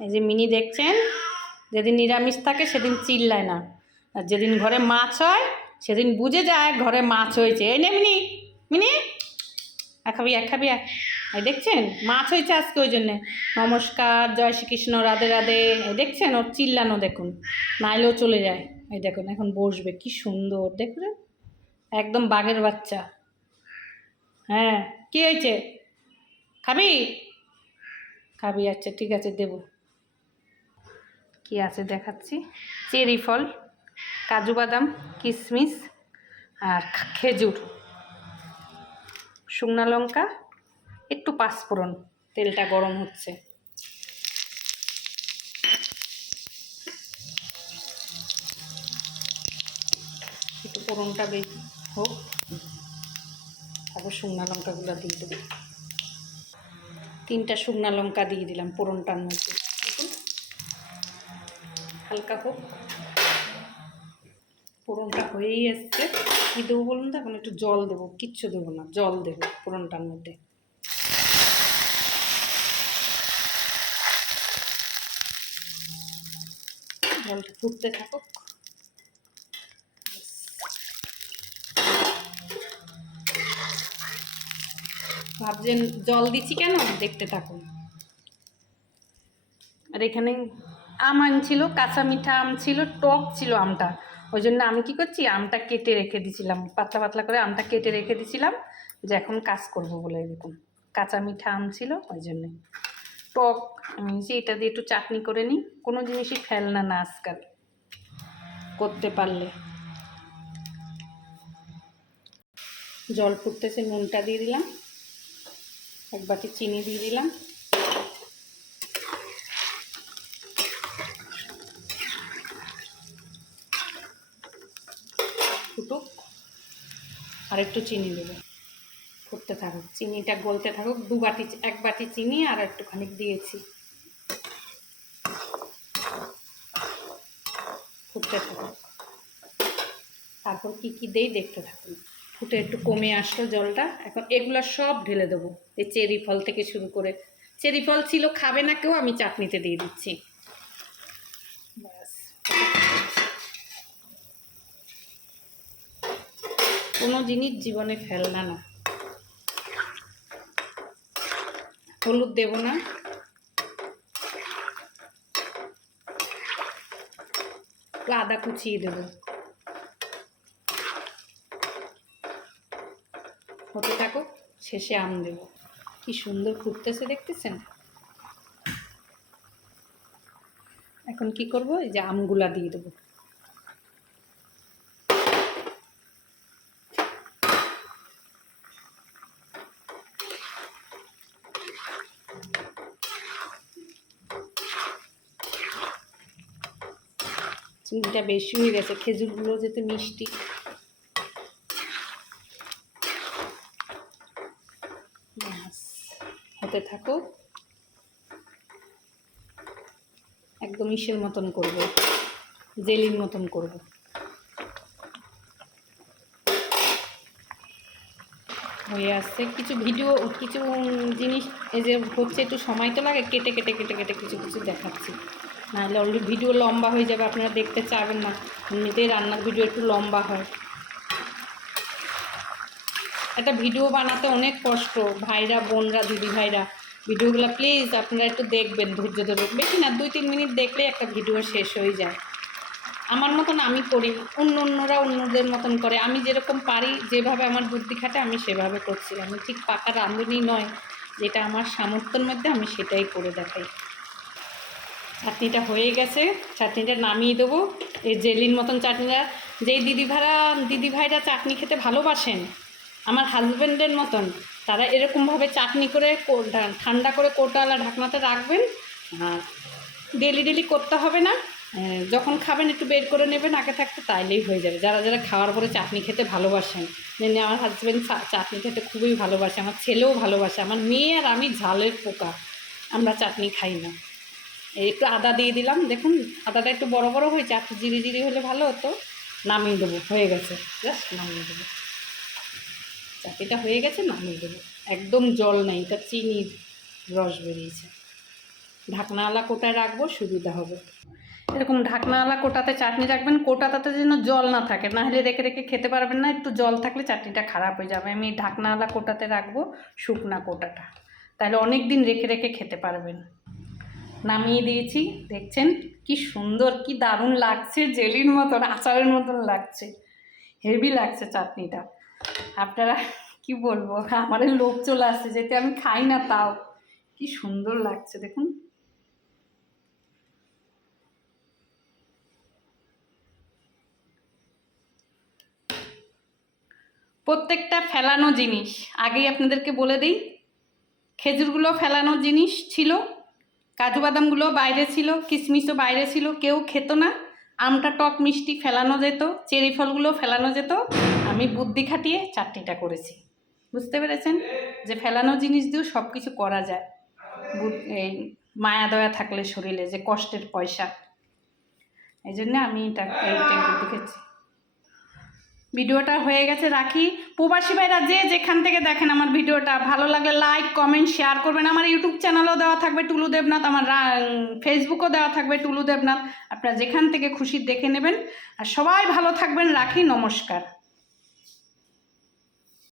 এই যে মিনি দেখছেন, যেদিন নিরামিষ থাকে সেদিন চিল্লায় না, আর যেদিন ঘরে মাছ হয় সেদিন বুঝে যায় ঘরে মাছ হয়েছে। এই নে মিনি, মিনি এক খাবি এক খাবি এই দেখছেন মাছ হয়েছে আজকে, ওই জন্যে নমস্কার, জয় শ্রীকৃষ্ণ, রাধে রাধে। এই দেখছেন ওর চিল্লানো দেখুন, নাইলেও চলে যায়। এই দেখুন এখন বসবে, কি সুন্দর দেখুন, একদম বাঘের বাচ্চা। হ্যাঁ, কি হয়েছে, খাবি খাবি? আচ্ছা ঠিক আছে দেবো। কি আছে দেখাচ্ছি, চেরি ফল, কাজু বাদাম, কিশমিশ আর খেজুর, শুকনো লঙ্কা, একটু পাঁচফোড়ন। তেলটা গরম হচ্ছে, একটু ফোড়নটা বেশি হোক, তারপর শুকনো লঙ্কাগুলো দিয়ে দেবো। 3টা শুকনো লঙ্কা দিয়ে দিলাম ফোড়নটার মধ্যে, দেখুন হালকা হোক। ফোড়নটা হয়েই আসছে, কী দেবো বলুন তো, এখন একটু জল দেবো, কিচ্ছু দেবো না, জল দেবো ফোড়নটার মধ্যে। জলটা ফুটতে থাকুক। ভাবছেন জল দিচ্ছি কেন, দেখতে থাকুন। আর এখানে আম আনছিল, কাঁচা মিঠা আম ছিল, টক ছিল আমটা, ওই জন্য আমি কি করছি, আমটা কেটে রেখে দিয়েছিলাম, পাতলা পাতলা করে আমটা কেটে রেখে দিয়েছিলাম, যে এখন কাজ করব বলে। দেখুন কাঁচা মিঠা আম ছিল, ওই জন্যে টক। আমি যে এটা দিয়ে একটু চাটনি করে নিই, কোনো জিনিসই ফেলনা না আজকাল করতে পারলে। জল ফুটতেছে, নুনটা দিয়ে দিলাম, 1 বাটি চিনি দিয়ে দিলাম, ফুটুক, আর একটু চিনি দেবো, ফুটতে থাকুক, চিনিটা গলতে থাকুক। 1 বাটি চিনি আর একটুখানি দিয়েছি, ফুটতে থাকুক। তারপর কি কি দেই দেখতে থাকুন। ফুটে একটু কমে আসলো জলটা, এখন এগুলো সব ঢেলে দেবো। এই চেরি ফল থেকে শুরু করে, চেরি ফল ছিল খাবে না কেউ, আমি চাটনিতে দিয়ে দিচ্ছি। ব্যাস, কোনো জিনিস জীবনে ফেলনা না। হলুদ দেব না, আদা কুচিয়ে দেবো। হতে থাকো, শেষে আম দেব। কি সুন্দর ফুটতেছে দেখতেছেন। এখন কি করব, এই যে আমগুলা দিয়ে দেবো। চিনিটা বেশি হয়ে গেছে, খেজুরগুলো যেতে মিষ্টি। হতে থাকো, একদম ইসের মতন করব, জেলির মতন করব। হয়ে আসছে কিছু ভিডিও, কিছু জিনিস এই যে হচ্ছে, একটু সময় তো লাগে, কেটে কেটে কেটে কেটে কিছু কিছু দেখাচ্ছি, নাহলে অলরেডি ভিডিও লম্বা হয়ে যাবে, আপনারা দেখতে চাবেন না। এমনিতেই রান্নার ভিডিও একটু লম্বা হয়, একটা ভিডিও বানাতে অনেক কষ্ট। ভাইরা, বোনরা, দিদি ভাইরা, ভিডিওগুলো প্লিজ আপনারা একটু দেখবেন, ধৈর্য ধরে, বেশি না 2-3 মিনিট দেখলেই একটা ভিডিও শেষ হয়ে যায়। আমার মতন আমি করি, অন্যরা অন্যদের মতন করে, আমি যেরকম পারি, যেভাবে আমার বুদ্ধি খাটে আমি সেভাবে করছি। আমি ঠিক পাকা রাঁধুনি নয়, যেটা আমার সামর্থ্যের মধ্যে আমি সেটাই করে দেখাই। চাটনিটা হয়ে গেছে, চাটনিটা নামিয়ে দেবো। এই জেলির মতন চাটনিটা, যেই দিদি ভাইরা চাটনি খেতে ভালোবাসেন আমার হাজব্যান্ডের মতন, তারা এরকমভাবে চাটনি করে ঠান্ডা করে কোটাওয়ালা ঢাকনাতে রাখবেন। ডেলি করতে হবে না, যখন খাবেন একটু বের করে নেবেন আগে থাকতে, তাইলেই হয়ে যাবে। যারা যারা খাওয়ার পরে চাটনি খেতে ভালোবাসেন, যেন আমার হাজব্যান্ড চাটনি খেতে খুবই ভালোবাসে, আমার ছেলেও ভালোবাসে, আমার মেয়ে আর আমি ঝালের পোকা, আমরা চাটনি খাই না। একটু আদা দিয়ে দিলাম, দেখুন আদাটা একটু বড় বড় হয়েছে, একটু জিরি হলে ভালো হতো। নামিয়ে দেবো, হয়ে গেছে, জাস্ট নামিয়ে দেবো। চাটনিটা হয়ে গেছে, নামিয়ে দেবো। একদম জল নেই, এটা চিনির রস বেরিয়েছে। ঢাকনাওয়ালা কোটায় রাখবো, সুবিধা হবে। এরকম ঢাকনাওয়ালা কোটাতে চাটনি রাখবেন, কোটাটাতে যেন জল না থাকে, না হলে রেখে রেখে খেতে পারবেন না। একটু জল থাকলে চাটনিটা খারাপ হয়ে যাবে। আমি ঢাকনাওয়ালা কোটাতে রাখবো, শুকনা কোটাটা, তাহলে অনেক দিন রেখে রেখে খেতে পারবেন। নামিয়ে দিয়েছি, দেখছেন কি সুন্দর, কি দারুণ লাগছে, জেলির মতন, আচারের মতন লাগছে, হেভি লাগছে চাটনিটা। আপনারা কি বলবো, আমাদের লোভ চলে আসছে, যেতে আমি খাই না তাও কি সুন্দর লাগছে দেখুন। প্রত্যেকটা ফেলানো জিনিস আগেই আপনাদেরকে বলে দিই, খেজুরগুলো ফেলানো জিনিস ছিল, কাজু বাদামগুলো বাইরে ছিল, কিশমিশও বাইরে ছিল, কেউ খেত না। আমটা টক মিষ্টি ফেলানো যেত, চেরি ফলগুলো ফেলানো যেত। আমি বুদ্ধি খাটিয়ে চাটনিটা করেছি। বুঝতে পেরেছেন যে ফেলানো জিনিস দিয়েও সব কিছু করা যায়। এই মায়া দয়া থাকলে শরীরে, যে কষ্টের পয়সা, এই জন্য আমি এইটাই বুদ্ধি খেয়েছি। ভিডিওটা হয়ে গেছে, রাখি। প্রবাসী ভাইরা যে যেখান থেকে দেখেন আমার ভিডিওটা, ভালো লাগলে লাইক কমেন্ট শেয়ার করবেন। আমার ইউটিউব চ্যানেলও দেওয়া থাকবে টুলু দেবনাথ, আমার ফেসবুকও দেওয়া থাকবে টুলু দেবনাথ, আপনারা যেখান থেকে খুশি দেখে নেবেন। আর সবাই ভালো থাকবেন, রাখি, নমস্কার।